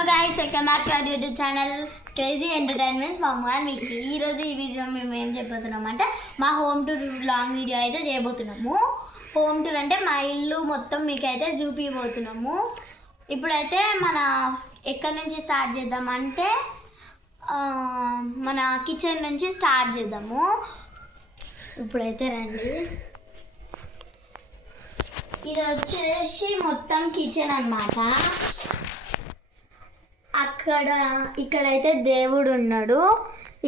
Hello guys, welcome back to our YouTube channel crazy entertainments. మా మీకు ఈరోజు ఈ వీడియో మేము ఏం చేయబోతున్నాం అంటే మా హోమ్ టూర్ లాంగ్ వీడియో అయితే చేయబోతున్నాము. హోమ్ టూర్ అంటే మా ఇల్లు మొత్తం మీకైతే చూపించబోతున్నాము. ఇప్పుడైతే మన ఎక్కడి నుంచి స్టార్ట్ చేద్దామంటే మన కిచెన్ నుంచి స్టార్ట్ చేద్దాము. ఇప్పుడైతే రండి. ఇది వచ్చేసి మొత్తం కిచెన్ అన్నమాట. ఇక్కడైతే దేవుడు ఉన్నాడు.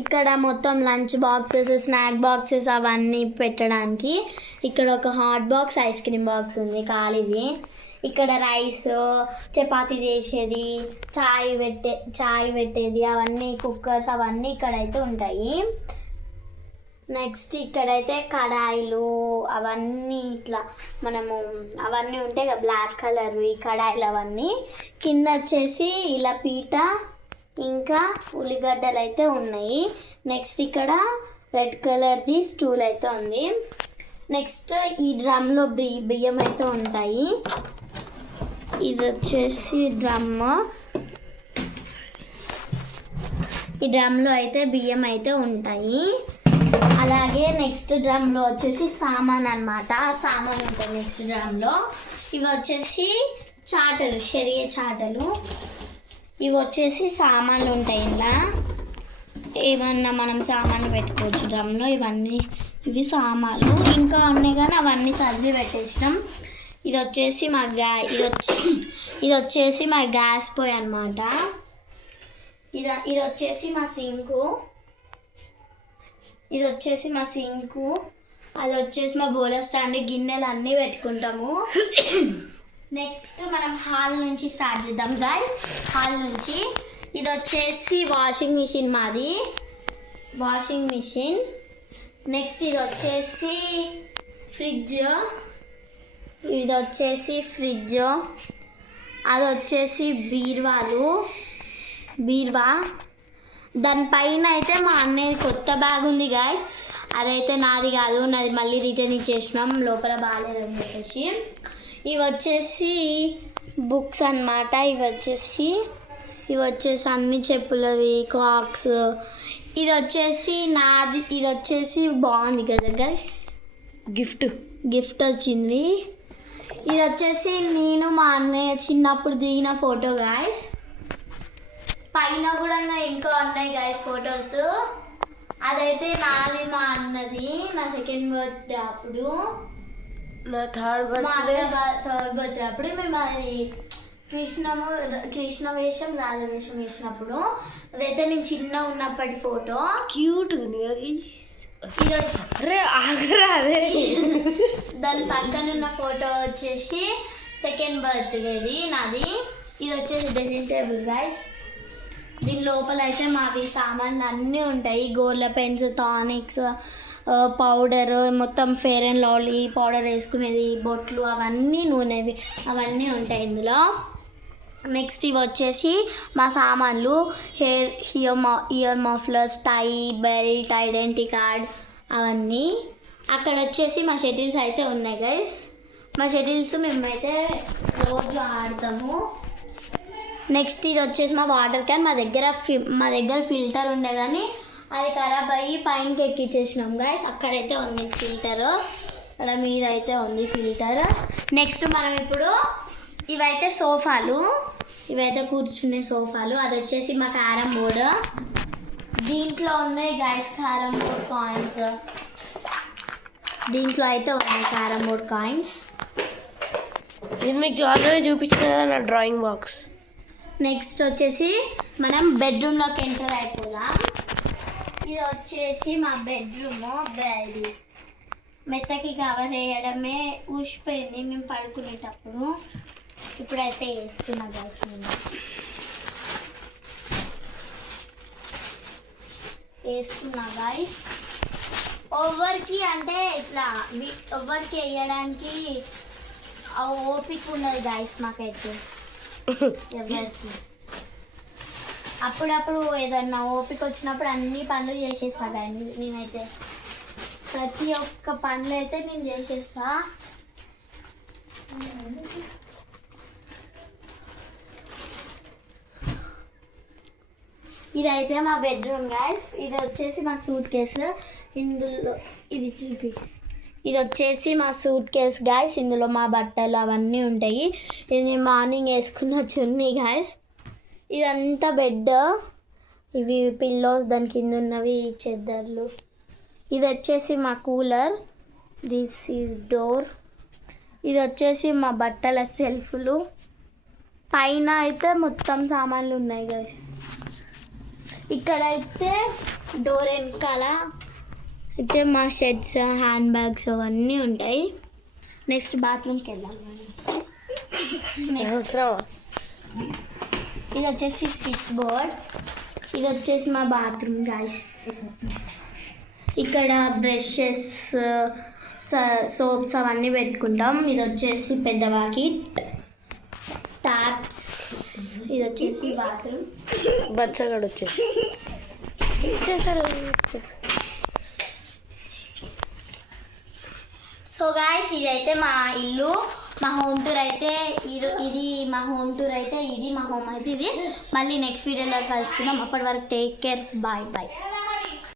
ఇక్కడ మొత్తం లంచ్ బాక్సెస్, స్నాక్ బాక్సెస్ అవన్నీ పెట్టడానికి. ఇక్కడ ఒక hot box, ice cream box ఉంది ఖాళీది. ఇక్కడ రైస్, చపాతీ చేసేది, చాయ్ పెట్టేది అవన్నీ, కుక్కర్స్ అవన్నీ ఇక్కడైతే ఉంటాయి. నెక్స్ట్ ఇక్కడైతే కడాయిలు అవన్నీ ఇట్లా మనము అవన్నీ ఉంటాయి కదా బ్లాక్ కలర్ ఈ కడాయిలు అవన్నీ. కింద వచ్చేసి ఇలా పీట ఇంకా ఉల్లిగడ్డలు అయితే ఉన్నాయి. నెక్స్ట్ ఇక్కడ రెడ్ కలర్ది స్టూల్ అయితే ఉంది. నెక్స్ట్ ఈ డ్రమ్లో బియ్యం అయితే ఉంటాయి. ఇది వచ్చేసి డ్రమ్. ఈ డ్రమ్లో అయితే బియ్యం అయితే ఉంటాయి. అలాగే నెక్స్ట్ డ్రమ్లో వచ్చేసి సామాన్ అన్నమాట. సామాన్ ఉంటుంది నెక్స్ట్ డ్రమ్లో. ఇవి వచ్చేసి చాటలు, షరియే చాటలు. ఇవి వచ్చేసి సామాన్లు ఉంటాయి. ఇలా ఏమన్నా మనం సామాన్లు పెట్టుకోవచ్చు డ్రమ్లో. ఇవి సామాన్లు ఇంకా ఉన్నాయి కానీ అవన్నీ సర్ది పెట్టేసినాం. ఇది వచ్చేసి ఇది వచ్చేసి మా గ్యాస్ పొయ్యి అన్నమాట. ఇది వచ్చేసి మా సింకు. ఇది వచ్చేసి మా సింకు. అది వచ్చేసి మా బోల స్టాండ్, గిన్నెలు అన్నీ పెట్టుకుంటాము. నెక్స్ట్ మనం హాల్ నుంచి స్టార్ట్ చేద్దాం గైస్. హాల్ నుంచి ఇది వచ్చేసి వాషింగ్ మిషన్ మాది, వాషింగ్ మిషన్. నెక్స్ట్ ఇది వచ్చేసి ఫ్రిడ్జ్. ఇది వచ్చేసి ఫ్రిడ్జ్. అది వచ్చేసి బీర్వా. దానిపైన అయితే మా అన్నయ్య కొత్త బ్యాగ్ ఉంది గాయస్. అదైతే నాది కాదు, నాది మళ్ళీ రిటర్న్ ఇచ్చేసినాం, లోపల బాగాలేదని చెప్పేసి. ఇవి వచ్చేసి బుక్స్ అన్నమాట. ఇవి వచ్చేసి అన్ని చెప్పులవి, కాక్స్. ఇది వచ్చేసి నాది. ఇది వచ్చేసి బాగుంది కదా గైస్, గిఫ్ట్ వచ్చింది. ఇది వచ్చేసి నేను మా అన్నయ్య చిన్నప్పుడు దిగిన ఫోటో గాయస్. పైన కూడా ఇంకా ఉన్నాయి గైస్ ఫొటోస్. అదైతే నాది, మా అన్నది నా సెకండ్ బర్త్డే అప్పుడు, నా థర్డ్ బర్త్డే అప్పుడు మేము అది కృష్ణ వేషం, రాధ వేషం వేసినప్పుడు. అదైతే నేను చిన్న ఉన్నప్పటి ఫోటో. క్యూట్ ఉంది. దాని పక్కన ఉన్న ఫోటో వచ్చేసి సెకండ్ బర్త్డేది నాది. ఇది వచ్చేసి డ్రెస్సింగ్ టేబుల్ గైస్. దీని లోపల అయితే మావి సామాన్లు అన్నీ ఉంటాయి. గోర్ల పెన్స్, టానిక్స్, పౌడర్, మొత్తం ఫెయిర్ అండ్ లవ్లీ పౌడర్ వేసుకునేది, బొట్లు అవన్నీ, నూనెవి అవన్నీ ఉంటాయి ఇందులో. నెక్స్ట్ ఇవి వచ్చేసి మా సామాన్లు, ఇయర్ మఫ్లర్స్, టై, బెల్ట్, ఐడెంటిటీ కార్డ్ అవన్నీ. అక్కడ వచ్చేసి మా షటిల్స్ అయితే ఉన్నాయి గైస్. మా షటిల్స్ మేమైతే రోజు ఆడతాము. నెక్స్ట్ ఇది వచ్చేసి మా వాటర్ క్యాన్. మా దగ్గర ఫిల్టర్ ఉండే కానీ అది ఖరాబ్ అయ్యి పైనకి ఎక్కించేసినాం గైస్. అక్కడైతే ఉంది ఫిల్టర్, అక్కడ మీద అయితే ఉంది ఫిల్టర్. నెక్స్ట్ మనం ఇప్పుడు ఇవైతే సోఫాలు, ఇవైతే కూర్చునే సోఫాలు. అది వచ్చేసి మా క్యారమ్ బోర్డు. దీంట్లో ఉన్నాయి గైస్ క్యారమ్ బోర్డ్ కాయిన్స్. దీంట్లో అయితే ఉన్నాయి క్యారమ్ బోర్డ్ కాయిన్స్. ఇది మీకు ఆల్రెడీ చూపించిన నా డ్రాయింగ్ బాక్స్. నెక్స్ట్ వచ్చేసి మనం బెడ్రూమ్లోకి ఎంటర్ అయిపోదాం. ఇది వచ్చేసి మా బెడ్రూమ్. ఇది మెత్తకి కవర్ వేయడమే ఊసిపోయింది మేము పడుకునేటప్పుడు. ఇప్పుడైతే వేస్తున్నా గైస్. ఎవరికి అంటే ఇట్లా ఎవరికి వేయడానికి ఓపిక ఉన్నది గైస్ మాకైతే. ఎవరికి అప్పుడప్పుడు ఏదన్నా ఓపిక వచ్చినప్పుడు అన్ని పనులు చేసేస్తా కానీ నేనైతే ప్రతి ఒక్క పనులు అయితే నేను చేసేస్తా. ఇదైతే మా బెడ్రూమ్ గైస్. ఇది వచ్చేసి మా సూట్ కేసు. ఇందులో ఇది చూపి, ఇది వచ్చేసి మా సూట్ కేస్ గైస్. ఇందులో మా బట్టలు అవన్నీ ఉంటాయి. ఇది నేను మార్నింగ్ వేసుకున్న చున్నీ గైస్. ఇదంతా బెడ్, ఇవి పిల్లోస్, దాని కింద ఉన్నవి చెద్దర్లు. ఇది వచ్చేసి మా కూలర్. This is door. ఇది వచ్చేసి మా బట్టల సెల్ఫ్లు. పైన అయితే మొత్తం సామాన్లు ఉన్నాయి గైస్. ఇక్కడైతే డోర్ వెనకాల అయితే మా షర్ట్స్, హ్యాండ్ బ్యాగ్స్ అవన్నీ ఉంటాయి. నెక్స్ట్ బాత్రూమ్కి వెళ్దాం. ఇది వచ్చేసి స్విచ్ బోర్డ్. ఇది వచ్చేసి మా బాత్రూమ్ గైస్. ఇక్కడ బ్రషెస్, సోప్స్ అవన్నీ పెట్టుకుంటాం. ఇది వచ్చేసి పెద్ద బాకెట్, ట్యాప్స్. ఇది వచ్చేసి బాత్రూమ్. బచ్చగాడు వచ్చేసాడు. సో గాయస్, ఇదైతే మా ఇల్లు. మా హోమ్ టూర్ అయితే ఇది మా హోమ్ టూర్ అయితే ఇది మా హోమ్ అయితే ఇది. మళ్ళీ నెక్స్ట్ వీడియోలో కలుసుకుందాం. అప్పటి వరకు టేక్ కేర్, బాయ్ బాయ్.